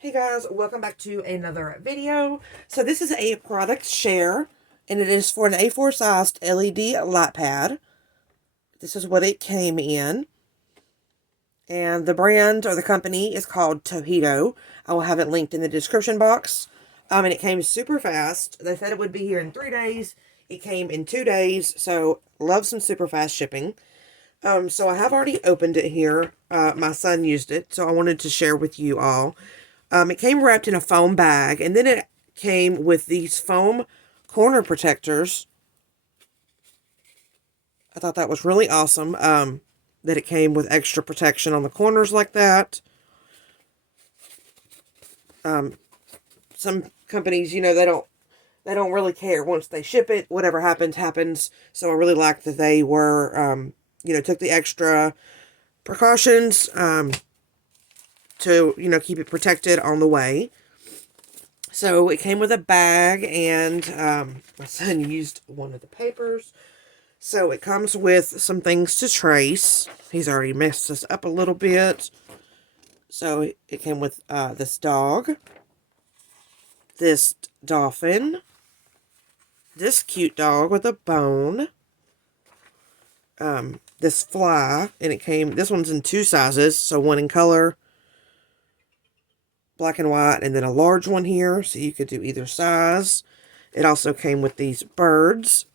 Hey guys, welcome back to another video. So this is a product share, and it is for an A4 sized LED light pad. This is what it came in. And the brand or the company is called TOHETO. I will have it linked in the description box. And it came super fast. They said it would be here in 3 days. It came in 2 days, so love some super fast shipping. So I have already opened it here. My son used it, so I wanted to share with you all. It came wrapped in a foam bag, and then it came with these foam corner protectors. I thought that was really awesome, that it came with extra protection on the corners like that. Some companies, they don't really care. Once they ship it, whatever happens, happens. So I really like that they were, took the extra precautions, to, keep it protected on the way. So it came with a bag, and my son used one of the papers. So it comes with some things to trace. He's already messed this up a little bit. So it came with this dog, this dolphin, this cute dog with a bone, this fly, and this one's in 2 sizes, so one in color, black and white, and then a large one here, so you could do either size. It also came with these birds,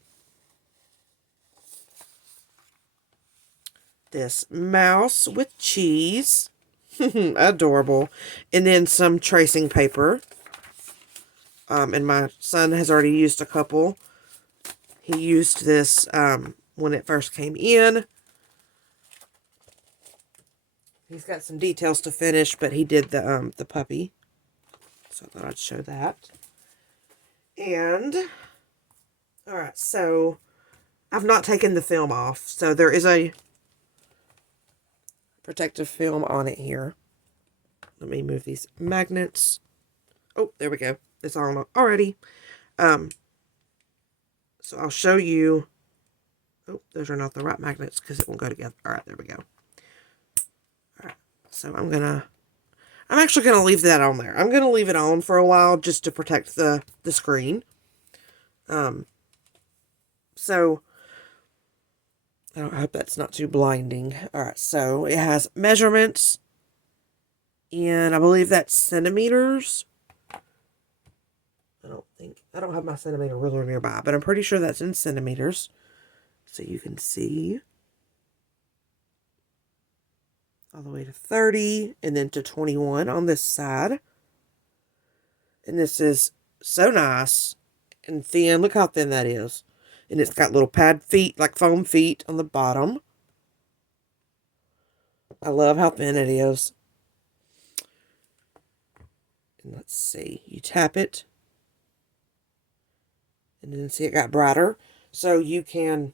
this mouse with cheese, adorable, and then some tracing paper. And my son has already used a couple. He used this when it first came in. He's got some details to finish, but he did the puppy. So I thought I'd show that. And, alright, so I've not taken the film off. So there is a protective film on it here. Let me move these magnets. Oh, there we go. It's on already. So I'll show you. Oh, those are not the right magnets because it won't go together. Alright, there we go. Alright, so I'm actually going to leave that on there. I'm going to leave it on for a while just to protect the screen. So I hope that's not too blinding. Alright, so it has measurements, and I believe that's centimeters. I don't have my centimeter ruler nearby, but I'm pretty sure that's in centimeters. So you can see all the way to 30, and then to 21 on this side. And this is so nice and thin. Look how thin that is. And it's got little pad feet, like foam feet on the bottom. I love how thin it is. And let's see. You tap it. And then see it got brighter. So you can...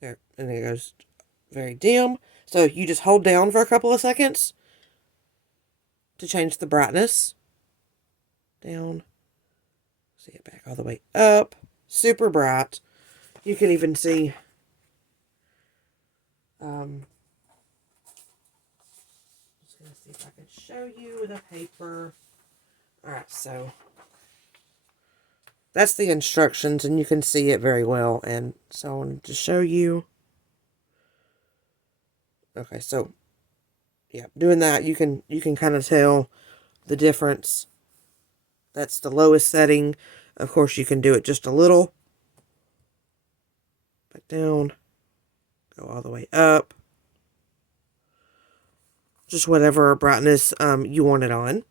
There. And it goes very dim. So you just hold down for a couple of seconds to change the brightness. Down. See it back all the way up. Super bright. You can even see just going to see if I can show you the paper. Alright, so that's the instructions, and you can see it very well. And so I wanted to show you. Okay, so yeah, doing that, you can kind of tell the difference. That's the lowest setting. Of course, you can do it just a little. Back down. Go all the way up. Just whatever brightness you want it on.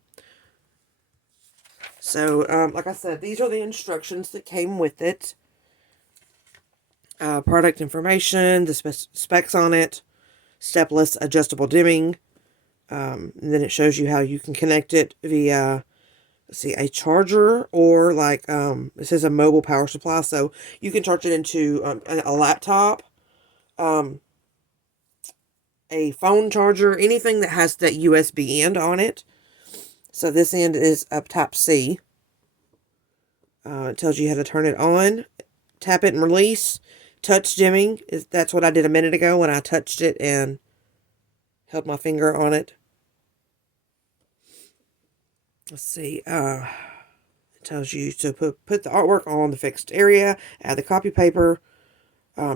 So, like I said, these are the instructions that came with it. Product information, the specs on it, stepless adjustable dimming. And then it shows you how you can connect it via... see, a charger, or like it says a mobile power supply, so you can charge it into a laptop, a phone charger, anything that has that USB end on it. So this end is up Type C. It tells you how to turn it on, tap it and release. Touch dimming, that's what I did a minute ago when I touched it and held my finger on it. Let's see. It tells you to put the artwork on the fixed area, add the copy paper,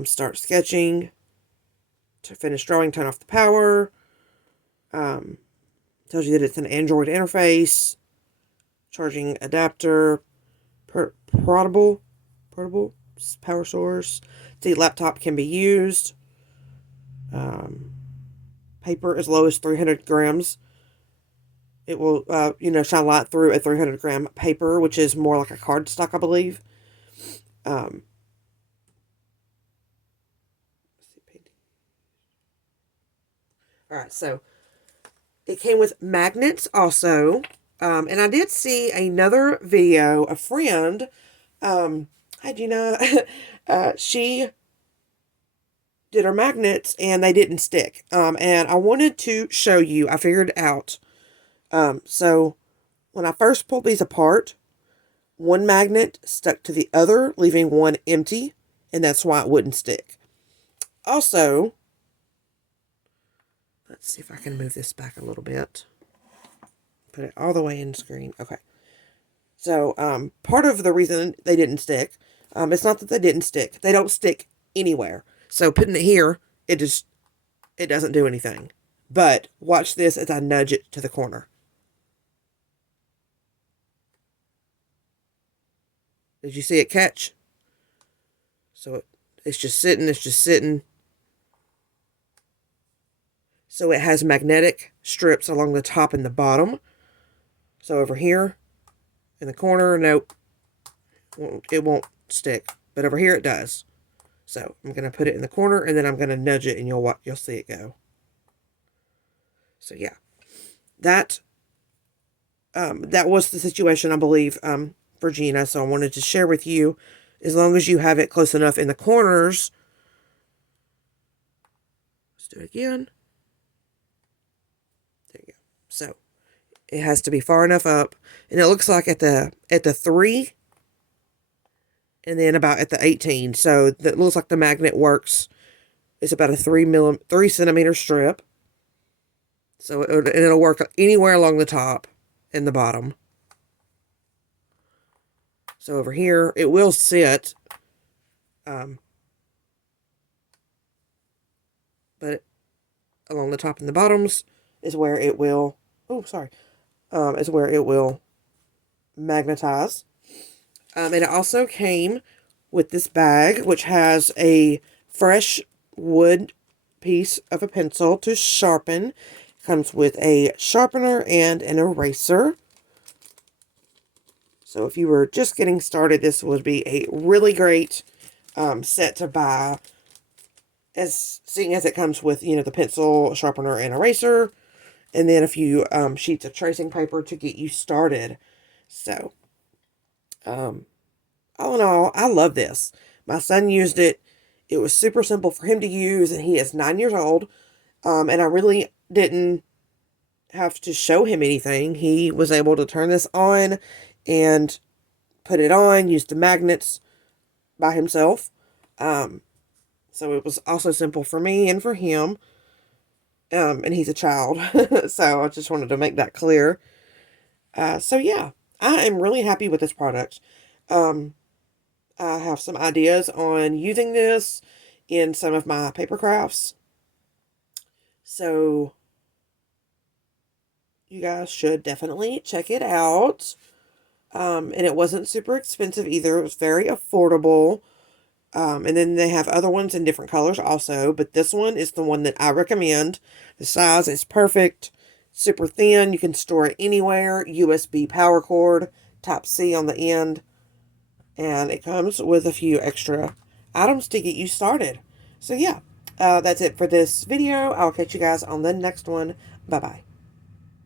start sketching, to finish drawing, turn off the power. Tells you that it's an Android interface, charging adapter, portable power source. The laptop can be used. Paper as low as 300 grams. It will, shine light through a 300 gram paper, which is more like a cardstock, I believe. Alright, so it came with magnets also. And I did see another video, a friend, hi Gina, she did her magnets and they didn't stick. And I wanted to show you, I figured out. So when I first pulled these apart, one magnet stuck to the other, leaving one empty, and that's why it wouldn't stick. Also, let's see if I can move this back a little bit. Put it all the way in the screen. Okay. So, part of the reason they didn't stick, it's not that they didn't stick. They don't stick anywhere. So, putting it here, it doesn't do anything. But, watch this as I nudge it to the corner. Did you see it catch? So, it's just sitting. So, it has magnetic strips along the top and the bottom. So, over here, in the corner, nope, it won't stick. But over here, it does. So, I'm going to put it in the corner, and then I'm going to nudge it, and you'll see it go. So, yeah. That was the situation, I believe, for Gina. So, I wanted to share with you, as long as you have it close enough in the corners. Let's do it again. There you go. So, it has to be far enough up. And it looks like at the 3, and then about at the 18. So that looks like the magnet works. It's about a 3 centimeter strip. So it'll work anywhere along the top and the bottom. So over here, it will sit. But along the top and the bottoms is where it will, is where it will magnetize. And it also came with this bag, which has a fresh wood piece of a pencil to sharpen. Comes with a sharpener and an eraser. So if you were just getting started, this would be a really great set to buy. Seeing as it comes with, the pencil, sharpener, and eraser. And then a few sheets of tracing paper to get you started. So, all in all, I love this. My son used it. It was super simple for him to use, and he is 9 years old. And I really didn't have to show him anything. He was able to turn this on and put it on, use the magnets by himself. So it was also simple for me and for him. And he's a child. So I just wanted to make that clear. So yeah, I am really happy with this product. I have some ideas on using this in some of my paper crafts. So you guys should definitely check it out. And it wasn't super expensive either. It was very affordable. And then they have other ones in different colors also, but this one is the one that I recommend. The size is perfect, super thin. You can store it anywhere. USB power cord, Type-C on the end. And it comes with a few extra items to get you started. So yeah, that's it for this video. I'll catch you guys on the next one. Bye-bye.